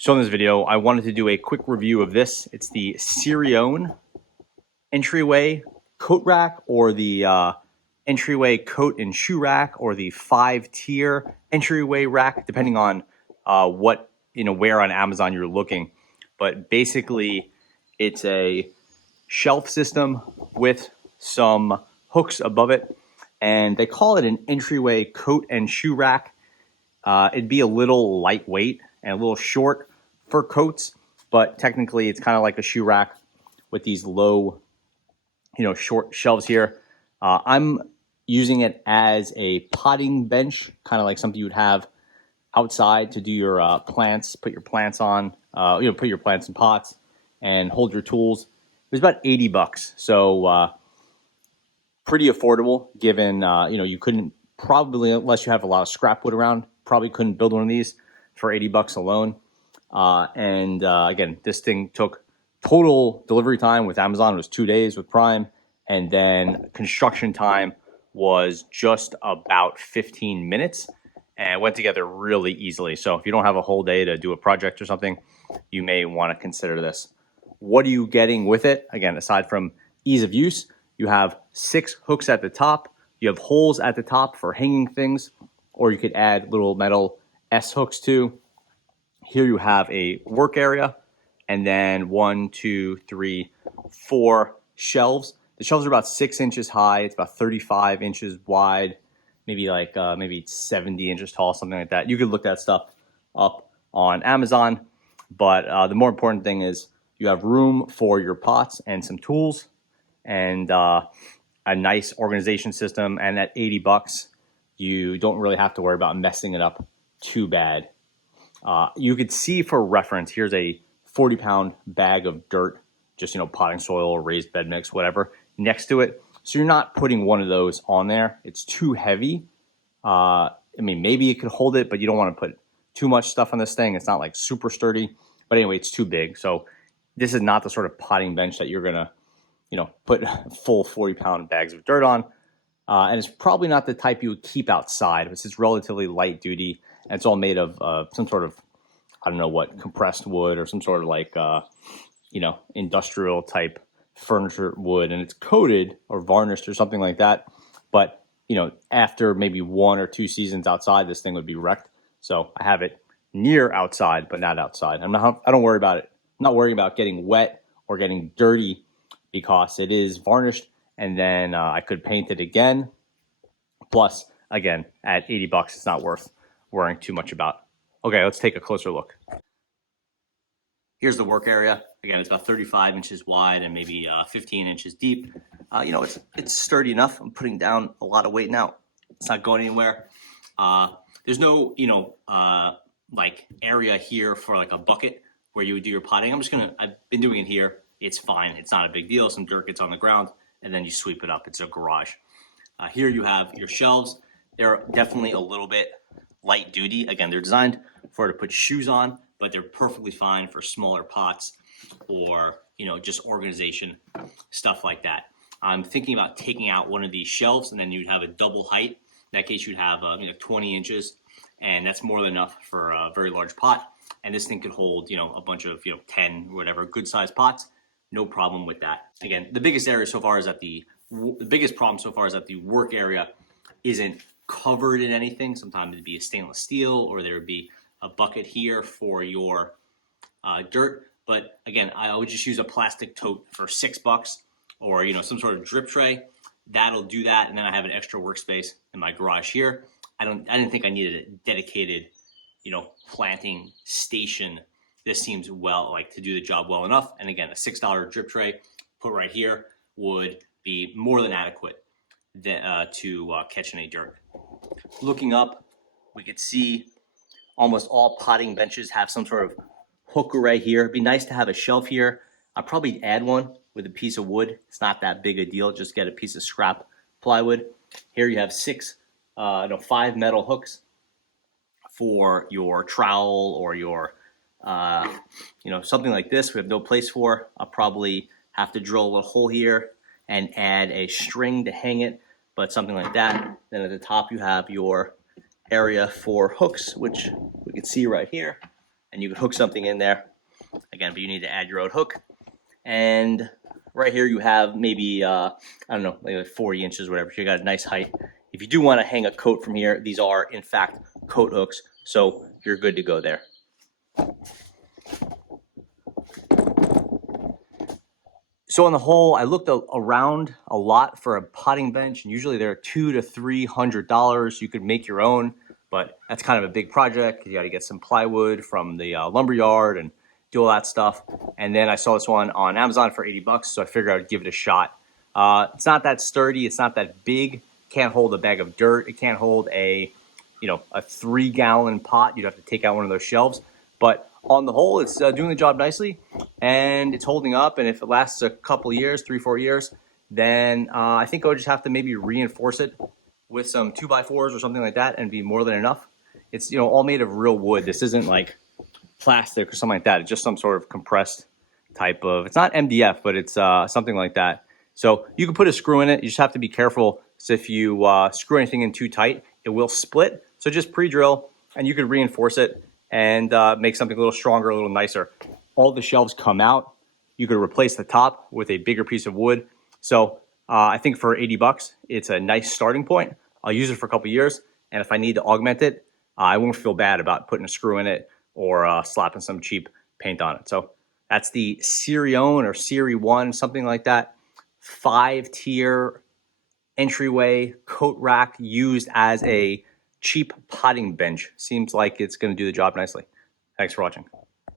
So in this video, I wanted to do a quick review of this. It's the Seirione entryway coat rack, or the entryway coat and shoe rack, or the 5-tier entryway rack, depending on where on Amazon you're looking. But basically, it's a shelf system with some hooks above it, and they call it an entryway coat and shoe rack. It'd be a little lightweight and a little short for coats, but technically it's kind of like a shoe rack with these low, short shelves here. I'm using it as a potting bench, kind of like something you would have outside to do your plants, put your plants on, put your plants in pots and hold your tools. It was about $80, so pretty affordable given, you couldn't probably, unless you have a lot of scrap wood around, probably couldn't build one of these for $80 alone. Again, this thing took total delivery time with Amazon. It was 2 days with Prime. And then construction time was just about 15 minutes, and it went together really easily. So if you don't have a whole day to do a project or something, you may want to consider this. What are you getting with it? Again, aside from ease of use, you have 6 hooks at the top. You have holes at the top for hanging things, or you could add little metal S hooks too. Here you have a work area, and then 1, 2, 3, 4 shelves. The shelves are about 6 inches high. It's about 35 inches wide, maybe 70 inches tall, something like that. You could look that stuff up on Amazon. But the more important thing is you have room for your pots and some tools, and a nice organization system. And at $80, you don't really have to worry about messing it up too bad. You could see, for reference, here's a 40-pound bag of dirt, just, potting soil or raised bed mix, whatever, next to it. So you're not putting one of those on there. It's too heavy. Maybe it could hold it, but you don't want to put too much stuff on this thing. It's not like super sturdy, but anyway, it's too big. So this is not the sort of potting bench that you're gonna, put full 40-pound bags of dirt on. And it's probably not the type you would keep outside. It's relatively light duty, and it's all made of some sort of, I don't know what, compressed wood or some sort of industrial type furniture wood, and it's coated or varnished or something like that. But, after maybe 1 or 2 seasons outside, this thing would be wrecked. So I have it near outside, but not outside. I don't worry about it. I'm not worrying about getting wet or getting dirty because it is varnished, and then I could paint it again. Plus, again, at $80, it's not worth worrying too much about. Okay, let's take a closer look. Here's the work area. Again, it's about 35 inches wide and maybe 15 inches deep. It's sturdy enough. I'm putting down a lot of weight now. It's not going anywhere. There's no, area here for like a bucket where you would do your potting. I've been doing it here. It's fine. It's not a big deal. Some dirt gets on the ground, and then you sweep it up. It's a garage. Here you have your shelves. They're definitely a little bit light duty. Again, they're designed for to put shoes on, but they're perfectly fine for smaller pots or, just organization, stuff like that. I'm thinking about taking out one of these shelves, and then you'd have a double height. In that case, you'd have 20 inches, and that's more than enough for a very large pot. And this thing could hold, a bunch of, 10, whatever, good sized pots. No problem with that. Again, the biggest area so far is that the biggest problem so far is that the work area isn't covered in anything. Sometimes it'd be a stainless steel, or there would be a bucket here for your dirt. But again, I would just use a plastic tote for $6, or some sort of drip tray. That'll do that. And then I have an extra workspace in my garage here. I didn't think I needed a dedicated, planting station. This seems to do the job well enough. And again, a $6 drip tray put right here would be more than adequate to catch any dirt. Looking up, we could see almost all potting benches have some sort of hook array here. It'd be nice to have a shelf here. I'd probably add one with a piece of wood. It's not that big a deal. Just get a piece of scrap plywood. Here you have 5 metal hooks for your trowel or your, something like this. We have no place for. I'll probably have to drill a little hole here and add a string to hang it, but something like that. Then at the top you have your area for hooks, which we can see right here. and you can hook something in there. Again, but you need to add your own hook. And right here you have maybe, I don't know, like 40 inches or whatever. So you got a nice height. If you do want to hang a coat from here, these are in fact coat hooks, so you're good to go there. So on the whole, I looked around a lot for a potting bench, and usually they're $200 to $300. You could make your own, but that's kind of a big project. You got to get some plywood from the lumber yard and do all that stuff. And then I saw this one on Amazon for 80 bucks, so I figured I would give it a shot. It's not that sturdy. It's not that big. Can't hold a bag of dirt. It can't hold a 3-gallon pot. You'd have to take out one of those shelves. But on the whole, it's doing the job nicely, and it's holding up. And if it lasts a couple years, 3-4 years, then I think I would just have to maybe reinforce it with some 2x4s or something like that, and be more than enough. It's all made of real wood. This isn't like plastic or something like that. It's just some sort of compressed type of. It's not MDF, but it's something like that. So you can put a screw in it. You just have to be careful. So if you screw anything in too tight, it will split. So just pre-drill, and you can reinforce it and make something a little stronger, a little nicer. All the shelves come out. You could replace the top with a bigger piece of wood. So I think for 80 bucks, it's a nice starting point. I'll use it for a couple years, and if I need to augment it, I won't feel bad about putting a screw in it or slapping some cheap paint on it. So that's the Seirione or Seirione, something like that. 5-tier entryway coat rack used as a cheap potting bench. Seems like it's going to do the job nicely. Thanks for watching.